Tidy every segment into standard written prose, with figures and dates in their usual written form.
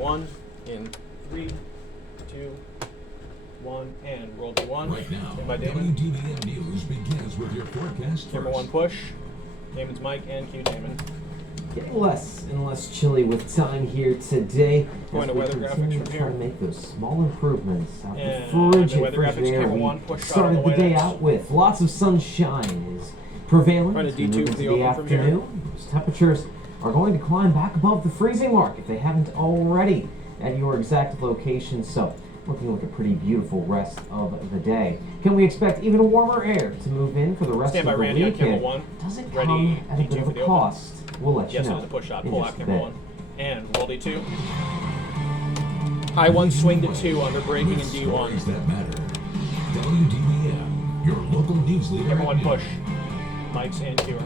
D1 in 3, 2, 1, and roll D1. Right now, Stand by Damon. WDVM News begins with your forecast Camera 1 push. Damon's mic and cue Damon. Getting less and less chilly with time here today. Going to weather graphics from try here. to make those small improvements out And the frigid, weather graphics, frigid air camera we 1 push shot on started the the White day House. out with. Lots of sunshine is prevailing. Trying to as we D2 move for the into open from here. afternoon. Those temperatures are going to climb back above the freezing mark if they haven't already at your exact location. So looking like a pretty beautiful rest of the day. Can we expect even warmer air to move in for the rest Stand by of the Randy on camera weekend? 1. Does it Ready, come at a D2 bit of for a the open. cost? We'll let Yes, you it know. was a push shot. in Pull just out a camera bit. 1. And roll D2. High 1 swing to 2 under braking in with D1. stories that matter. WDVM, your local news leader. Camera 1 at push. noon. Mics and cuer.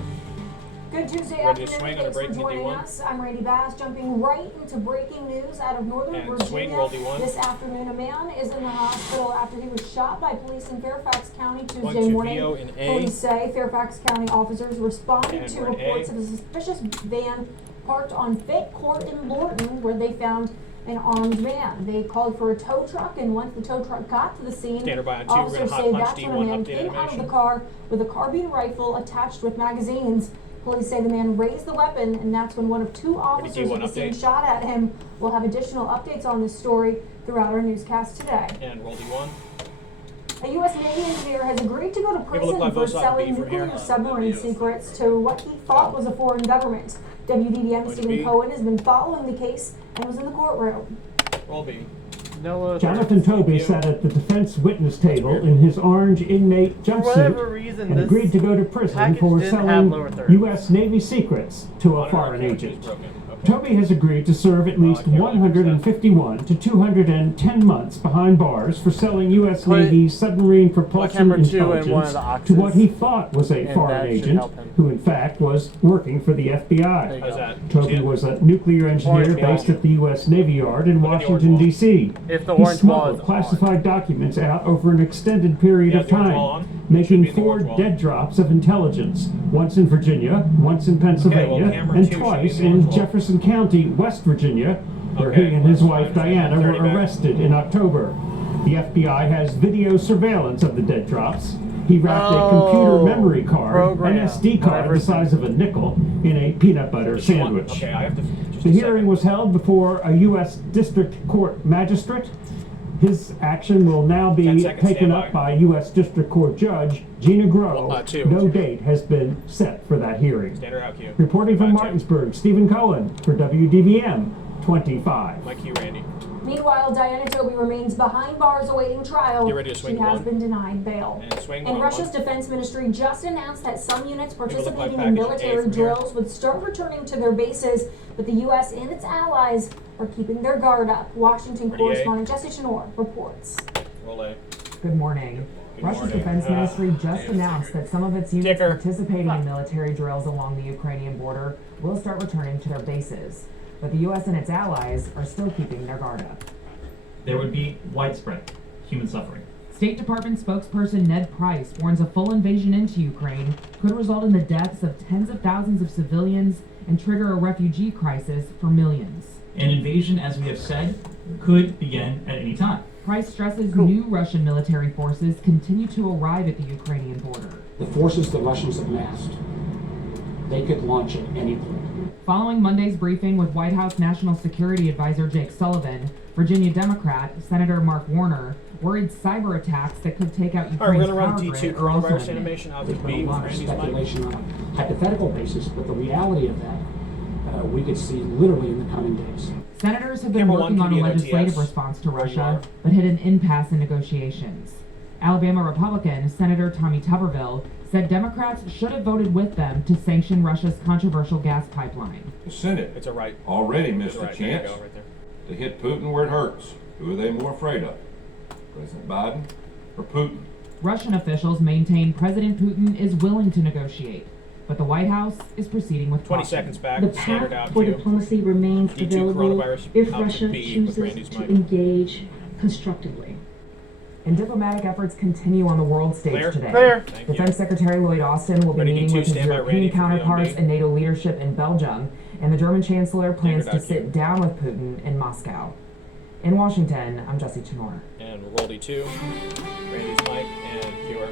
Good Tuesday Ready to afternoon. swing on a Thanks for breaking joining D1. us. I'm Randy Bass, jumping right into breaking news out of Northern And Virginia. swing, roll D1. This afternoon, a man is in the hospital after he was shot by police in Fairfax County One Tuesday to morning. VO in A. Police say Fairfax County officers responded And to we're in reports A. of a suspicious van parked on Fayette Court in Lorton, where they found an armed man. They called for a tow truck, and once the tow truck got to the scene, Standard by on 2. We're officers going to hot say punch that's when a D1 man update came out of the animation. car with a carbine rifle attached with magazines. Police say the man raised the weapon, and that's when one of 2 officers D1 at the scene update. shot at him. We'll have additional updates on this story throughout our newscast today. And roll D1. A U.S. Navy engineer has agreed to go to a look prison like for both sides selling B from here. nuclear submarine secrets to what he thought was a foreign government. WDVM's Going to Stephen B. Cohen has been following the case and was in the courtroom. Roll B. Jonathan Toby sat at the defense witness table in his orange inmate whatever jumpsuit reason, and this agreed to go to prison package for didn't have selling lower thirds. U.S. Navy secrets to a Monitor foreign on camera 2 is agent. broken. Okay. Toby has agreed to serve at least I can't really understand. 151 to 210 months behind bars for selling U.S. Put Navy submarine propulsion camera 2 in one of intelligence the boxes, to what he thought was a and foreign that should agent, help him. who in fact was working for the There FBI. you How's go. that? See Toby it? was a nuclear engineer Orange based wall. at the U.S. Navy Yard in Look at the orange Washington, wall. D.C. If the He orange wall smuggled is classified documents out over an extended period Yeah, of the orange time, wall on. Should be making in the 4 orange wall. dead drops of intelligence, once in Virginia, once in Pennsylvania, camera and 2 should be twice in the orange in wall. Jefferson County, West Virginia, where Okay, he and his let's wife try to Diana were 30 back. arrested in October. The FBI has video surveillance of the dead drops. He wrapped a computer memory card, program, an SD card whatever the it's size of a nickel, in a peanut butter Just one- sandwich. Okay, I have to. Just The a hearing second. was held before a U.S. District Court magistrate. His action will now 10 be seconds, taken stand up by. by U.S. District Court Judge Gina Groh. 2. No date has been set for that hearing. Standard out cue. Reporting from 5-2. Martinsburg, Stephen Cohen for WDVM 25. My cue, Randy. Meanwhile, Diana Toby remains behind bars awaiting trial. Get ready to swing She has one. been denied bail. And swing And one, Russia's one. defense ministry just announced that some units look like participating package in A military from here. drills would start returning to their bases, but the U.S. and its allies are keeping their guard up. Washington Ready, A? correspondent Jesse Chenor reports. Roll A. Good morning. Good Russia's morning. defense ministry just announced that some of its units Ticker. participating in military drills along the Ukrainian border will start returning to their bases. But the U.S. and its allies are still keeping their guard up. There would be widespread human suffering. State Department spokesperson Ned Price warns a full invasion into Ukraine could result in the deaths of tens of thousands of civilians and trigger a refugee crisis for millions. An invasion, as we have said, could begin at any time. Price stresses new Russian military forces continue to arrive at the Ukrainian border. The forces the Russians have massed, they could launch at any point. Following Monday's briefing with White House National Security Advisor Jake Sullivan, Virginia Democrat Senator Mark Warner worried cyber attacks that could take out All right, we're Ukraine's gonna run power D2 grid are also coronavirus imminent. animation out to There's been B a with lot of Randy's mic. speculation on a hypothetical basis, but the reality of that, we could see literally in the coming days. Senators have been Camera working one, on a PB and legislative OTS. response to Where you Russia, are. but hit an impasse in negotiations. Alabama Republican Senator Tommy Tuberville said Democrats should have voted with them to sanction Russia's controversial gas pipeline. The Senate It's a right. already It's missed a a right. There you chance go, right there. to hit Putin where it hurts. Who are they more afraid of? President Biden or Putin? Russian officials maintain President Putin is willing to negotiate, but the White House is proceeding with 20 caution. seconds back. The Standard path out for cue. diplomacy remains D2 available coronavirus if out to Russia B with chooses Randy's to mic. engage constructively. And diplomatic efforts continue on the world stage Clear? today. Clear. Defense Secretary Lloyd Austin will be Ready, meeting D2, with his stand by, European Randy, for counterparts VOD. and NATO leadership in Belgium. And the German Chancellor plans to Tanker sit down with Putin in Moscow. In Washington, I'm Jesse Chinor. And roll D2. Randy's mic and Cure.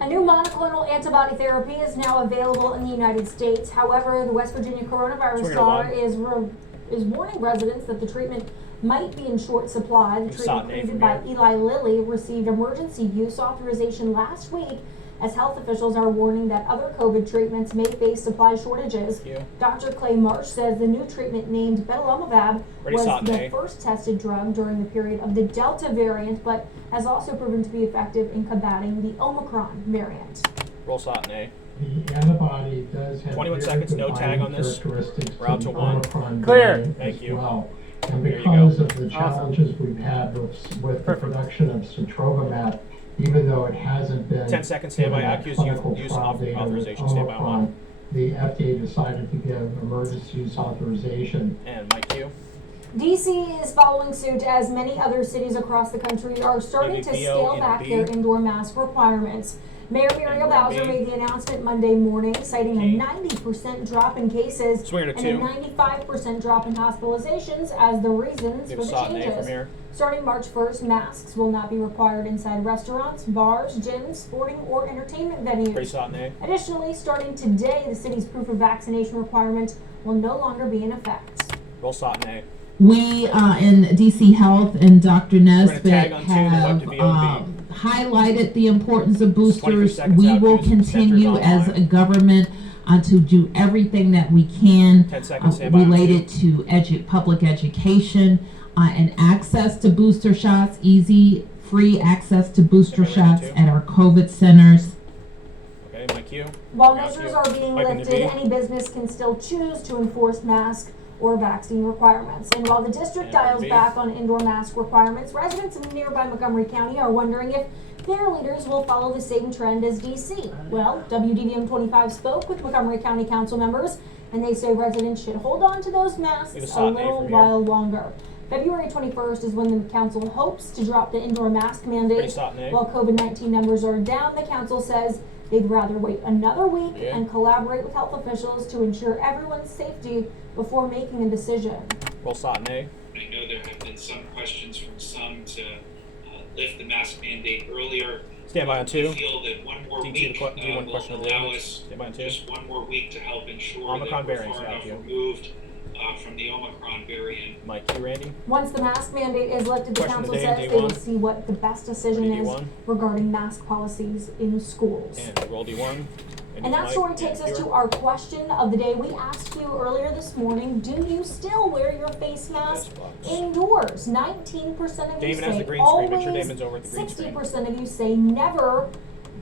A new monoclonal antibody therapy is now available in the United States. However, the West Virginia coronavirus Swinger czar one. is warning residents that the treatment might be in short supply. The treatment Satney created from by here. Eli Lilly received emergency use authorization last week, as health officials are warning that other COVID treatments may face supply shortages. Thank you. Dr. Clay Marsh says the new treatment named Betelimumab Ready, was Satney. the first tested drug during the period of the Delta variant, but has also proven to be effective in combating the Omicron variant. Roll Satney. The antibody does have 21 very seconds, no tag defining on this. characteristics We're out to to the one. Omicron Clear. variant Thank as you. well. And There you go. because of the Awesome. challenges we've had with the production of Sotrovimab, even though it hasn't been 10 seconds, stand by. given Accuse clinical use trial data with authorization, stand by Omicron, one. the FDA decided to give emergency use authorization. And Mike Q. DC is following suit as many other cities across the country are starting to WBO scale in back B. their indoor mask requirements. Mayor Muriel And Bowser B. made the announcement Monday morning, citing Okay. a 90% drop in cases Swinger to and a 2. 95% drop in hospitalizations as the reasons Give for us the Satney from changes. here. Starting March 1st, masks will not be required inside restaurants, bars, gyms, sporting, or entertainment Ready, venues. Satney. Additionally, starting today, the city's proof of vaccination requirement will no longer be in effect. Roll Satney. We in DC Health and Dr. tag Nesbitt on two, then have left to VOB. highlighted the importance of 23 boosters. seconds We out, will use centers continue as online. a government to do everything that we can 10 seconds, stand by on related to public education and access to booster shots, easy, free access to booster Stand by, ready shots to. at our COVID centers. Okay, Mike Q. While Got measures you. are being Mike in the lifted, B. any business can still choose to enforce mask or vaccine requirements. And while the district And dials B. back on indoor mask requirements, residents in nearby Montgomery County are wondering if their leaders will follow the same trend as DC. Well, WDVM 25 spoke with Montgomery County council members, and they say residents should hold on to those masks Leave a a Satney little from here. while longer. February 21st is when the council hopes to drop the indoor mask Ready, mandate. Satney. While COVID-19 numbers are down, the council says they'd rather wait another week Yeah. and collaborate with health officials to ensure everyone's safety before making a decision. Roll Satney. I know there have been some questions from some to lift the mask mandate earlier. Stand by on I 2. feel that one more D2 week D1 will question of the allow damage. us Stand by on 2. just one more week to help ensure Omicron that we're variants, far thank enough you. removed from the Omicron variant. Mike Q. Randy. Once the mask mandate is lifted, the Question council of the day, says they will D1. see what the best decision Ready, is D1. regarding mask policies in schools. And roll D1. And that story takes us to our question of the day. We asked you earlier this morning, do you still wear your face mask indoors? 19% of you Damon has say the green screen. Make sure always, Damon's over at the green screen. 60% of you say never,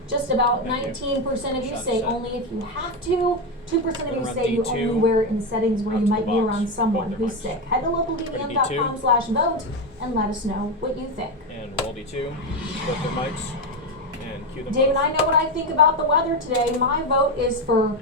just about Thank you. 19% of you Shut say set. only if you have to, 2% of you Gonna run say you D2. only wear it in settings where Out you to might the be box. around someone Both their who's mics. sick. Head to localdvm.com/vote and let us know what you think. And roll D2. Both their mics. And cue them David, both. I know what I think about the weather today. My vote is for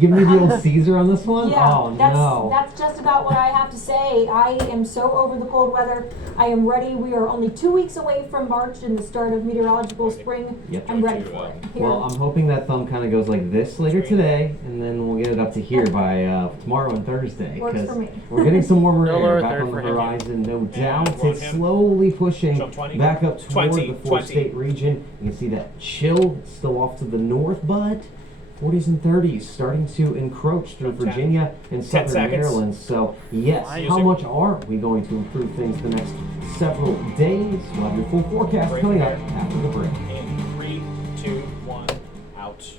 Give me the old Caesar on this one? yeah, Oh, that's no. that's just about what I have to say. I am so over the cold weather. I am ready. We are only 2 weeks away from March and the start of meteorological spring. Yep. I'm ready To, for it. Here. Well, I'm hoping that thumb kind of goes like this later today, and then we'll get it up to here by tomorrow and Thursday. Works 'cause for me. we're getting some warmer No air lower back third on the for him. horizon, no doubt. we're on It's him. slowly pushing Jump 20. back up toward 20, the four-state region. You can see that chill still off to the north, but 40s and 30s starting to encroach through Jump 10. Virginia and 10 southern seconds. Maryland. So, yes, Fly how music. much are we going to improve things the next several days? We'll have your full forecast Break coming up there. after the break. In 3, 2, 1, out.